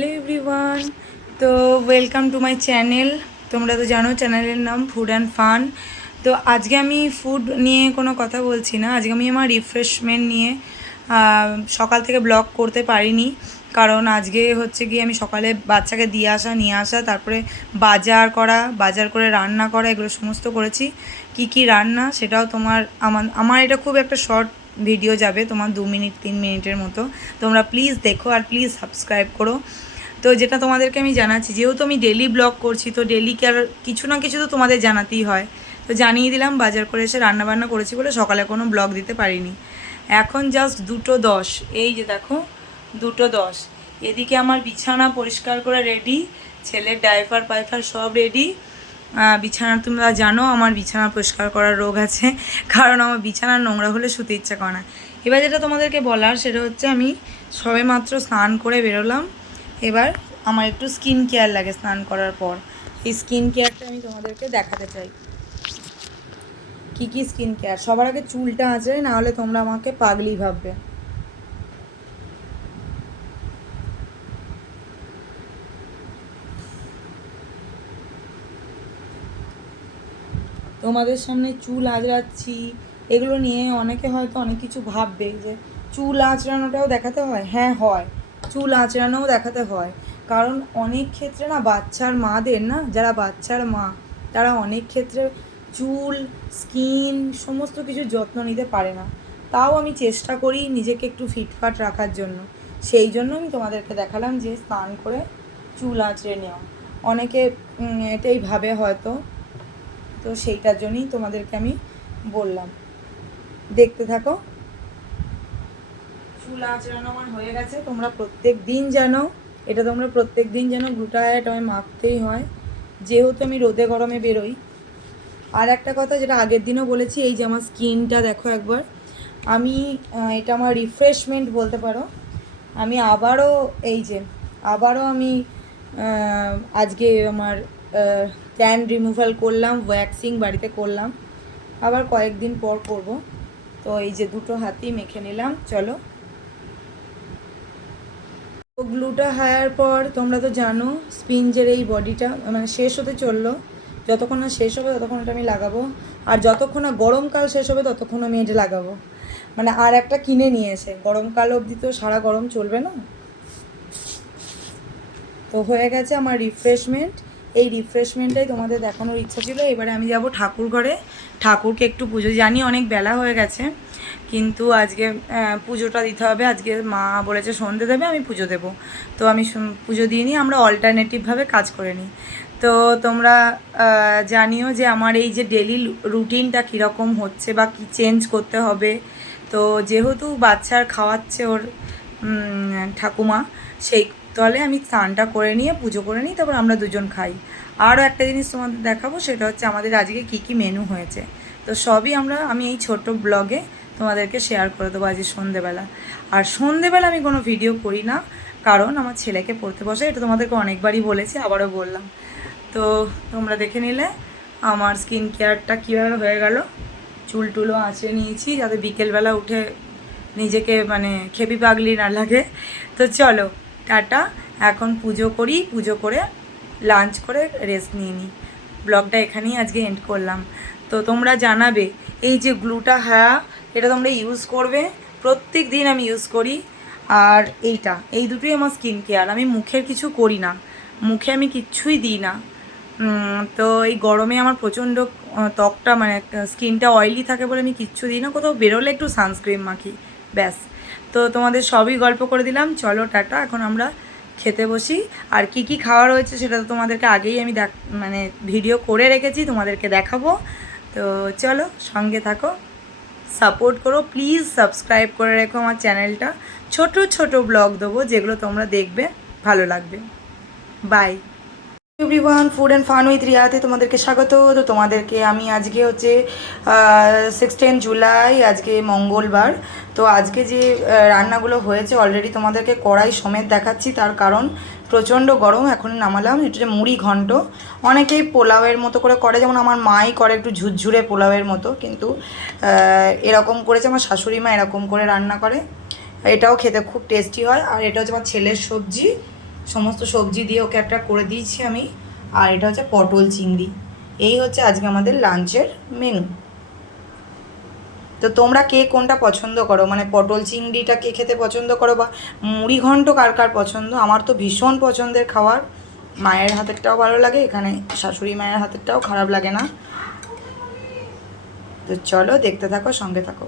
Hello everyone, তো welcome to my channel. তোমরা তো জানো চ্যানেলের নাম ফুড অ্যান্ড ফান। তো আজকে আমি ফুড নিয়ে কোনো কথা বলছি না, আজকে আমি আমার রিফ্রেশমেন্ট নিয়ে সকাল থেকে ব্লগ করতে পারিনি, কারণ আজকে হচ্ছে গিয়ে আমি সকালে বাচ্চাকে নিয়ে আসা, তারপরে বাজার করে রান্না করা, এগুলো সমস্ত করেছি। কি রান্না সেটাও আমার এটা খুব একটা শর্ট ভিডিও যাবে, তোমার 2 মিনিট 3 মিনিটের মতো। তোমরা প্লিজ দেখো আর প্লিজ সাবস্ক্রাইব করো। তো যেটা তোমাদেরকে আমি জানাচ্ছি, যেহেতু আমি ডেলি ব্লগ করছি, তো ডেলি কি আর কিছু না কিছু তো তোমাদের জানাতেই হয়। তো জানিয়ে দিলাম, বাজার করে এসে রান্নাবান্না করেছি বলে সকালে কোনো ব্লগ দিতে পারিনি। এখন জাস্ট 2:10, এই যে দেখো 2:10। এদিকে আমার বিছানা পরিষ্কার করে রেডি, ছেলের ডাইপার পাইপার সব রেডি। বিছানা তোমরা জানো আমার বিছানা পরিষ্কার করার রোগ আছে, কারণ আমার বিছানা নোংরা হলে শুতে ইচ্ছা করে না। এবার যেটা তোমাদেরকে বলার সেটা হচ্ছে, আমি সবে মাত্র স্নান করে বেরোলাম। এবার আমার একটু স্কিন কেয়ার লাগে স্নান করার পর। এই স্কিন কেয়ারটা আমি তোমাদেরকে দেখাতে চাই। কি স্কিন কেয়ার, সবার আগে চুলটা আঁচড়ে, না হলে তোমরা আমাকে পাগলি ভাববে। তোমাদের সামনে চুল আঁচড়াচ্ছি, এগুলো নিয়ে অনেকে হয়তো অনেক কিছু ভাববে যে চুল আঁচড়ানোটাও দেখাতে হয়। হ্যাঁ হয়, চুল আঁচড়ানোও দেখাতে হয়, কারণ অনেক ক্ষেত্রে না বাচ্চার মাদের, না যারা বাচ্চার মা, তারা অনেক ক্ষেত্রে চুল, স্কিন সমস্ত কিছু যত্ন নিতে পারে না। তাও আমি চেষ্টা করি নিজেকে একটু ফিটফাট রাখার জন্য। সেই জন্য আমি তোমাদেরকে দেখালাম যে স্নান করে চুল আঁচড়ে নেওয়া। অনেকে এটাই ভাবে হয়তো, তো সেইটার জন্যই তোমাদেরকে আমি বললাম। দেখতে থাকো। চুল আঁচড়ানো আমার হয়ে গেছে। তোমরা প্রত্যেক দিন জানো, গ্লুটায়াট আমায় মাখতেই হয়, যেহেতু আমি রোদে গরমে বেরোই। আর একটা কথা যেটা আগের দিনও বলেছি, এই যে আমার স্কিনটা দেখো একবার। আমি এটা আমার রিফ্রেশমেন্ট বলতে পারো। আমি আবারও আমি আজকে আমার ট্যান রিমুভাল করলাম, ওয়্যাক্সিং বাড়িতে করলাম, আবার কয়েকদিন পর করব। তো এই যে দুটো হাতেই মেখে নিলাম। চলো, তো গ্লুটা হায়ার পর তোমরা তো জানো স্পিঞ্জের এই বডিটা মানে শেষ হতে চললো। যতক্ষণ না শেষ হবে ততক্ষণ এটা আমি লাগাবো, আর যতক্ষণ না গরমকাল শেষ হবে ততক্ষণ আমি এটা লাগাবো। মানে আর একটা কিনে নিয়ে এসে, গরমকাল অবধি তো সারা গরম চলবে না। তো হয়ে গেছে আমার রিফ্রেশমেন্ট। এই রিফ্রেশমেন্টটাই তোমাদের দেখানোর ইচ্ছা ছিল। এবারে আমি যাব ঠাকুর ঘরে, ঠাকুরকে একটু পুজো, জানি অনেক বেলা হয়ে গেছে, কিন্তু আজকে পুজোটা দিতে হবে। আজকে মা বলেছে সন্ধে দেবে, আমি পুজো দেবো। তো আমি পুজো দিয়ে নিই, আমরা অল্টারনেটিভভাবে কাজ করে নিই। তো তোমরা জানিও যে আমার এই যে ডেলি রুটিনটা কীরকম হচ্ছে বা কী চেঞ্জ করতে হবে। তো যেহেতু বাচ্চার খাওয়াচ্ছে ওর ঠাকুমা, সেই তলে আমি স্নানটা করে নিয়ে পুজো করে নিই, তারপর আমরা দুজন খাই। আরও একটা জিনিস তোমাদের দেখাবো, সেটা হচ্ছে আমাদের আজকে কী মেনু হয়েছে। তো সবই আমি এই ছোট্ট ব্লগে তোমাদেরকে শেয়ার করে দেবো আজকে সন্ধেবেলা। আর সন্ধেবেলা আমি কোনো ভিডিও করি না, কারণ আমার ছেলেকে পড়তে বসে, এটা তোমাদেরকে অনেকবারই বলেছি, আবারও বললাম। তো তোমরা দেখে নিলে আমার স্কিন কেয়ারটা কীভাবে হয়ে গেল। চুল টুলও আঁচড়ে নিয়েছি যাতে বিকেলবেলা উঠে নিজেকে মানে খেপি পাগলি না লাগে। তো চলো টাটা, এখন পুজো করি, পুজো করে লাঞ্চ করে রেস্ট নিয়ে নিই। ব্লগটা এখানেই আজকে এন্ড করলাম। তো তোমরা জানাবে এই যে গ্লুটা, হ্যাঁ এটা তোমরা ইউজ করবে, প্রত্যেক দিন আমি ইউজ করি। আর এই দুটোই আমার স্কিন কেয়ার। আমি মুখের কিছু করি না, মুখে আমি কিচ্ছুই দিই না। তো এই গরমে আমার প্রচণ্ড ত্বকটা মানে স্কিনটা অয়েলি থাকে বলে আমি কিচ্ছু দিই না, কোথাও বেরোলে একটু সানস্ক্রিন মাখি, ব্যাস। তো তোমাদের সবই গল্প করে দিলাম। চলো টাটা, এখন আমরা খেতে বসি। আর কি খাওয়া রয়েছে সেটা তো তোমাদেরকে আগেই আমি মানে ভিডিও করে রেখেছি, তোমাদেরকে দেখাবো। তো চলো সঙ্গে থাকো, সাপোর্ট করো, প্লিজ সাবস্ক্রাইব করে রেখো আমার চ্যানেলটা। ছোট ব্লগ দেবো যেগুলো তোমরা দেখবে, ভালো লাগবে। Bye everyone, food and fun with রিয়াতে তোমাদেরকে স্বাগত। তো তোমাদেরকে আমি আজকে হচ্ছে 16 জুলাই, আজকে মঙ্গলবার। তো আজকে যে রান্নাগুলো হয়েছে অলরেডি তোমাদেরকে কড়াই সমেত দেখাচ্ছি, তার কারণ প্রচণ্ড গরম। এখন নামালাম এটা যে মুড়ি ঘন্ট। অনেকেই পোলাওয়ের মতো করে, যেমন আমার মাই করে একটু ঝুরঝুরে পোলাওয়ের মতো, কিন্তু এরকম করেছে আমার শাশুড়ি মা, এরকম করে রান্না করে। এটাও খেতে খুব টেস্টি হয়। আর এটা হচ্ছে আমার ছেলের সবজি, সমস্ত সবজি দিয়ে ওকে একটা করে দিয়েছি আমি। আর এটা হচ্ছে পটল চিংড়ি। এই হচ্ছে আজকে আমাদের লাঞ্চের মেনু। তো তোমরা কে কোনটা পছন্দ করো, মানে পটল চিংড়িটা কে খেতে পছন্দ করো, বা মুড়ি ঘন্ট কার কার পছন্দ? আমার তো ভীষণ পছন্দের খাবার। মায়ের হাতেরটাও ভালো লাগে, এখানে শাশুড়ি মায়ের হাতেরটাও খারাপ লাগে না। তো চলো দেখতে থাকো, সঙ্গে থাকো।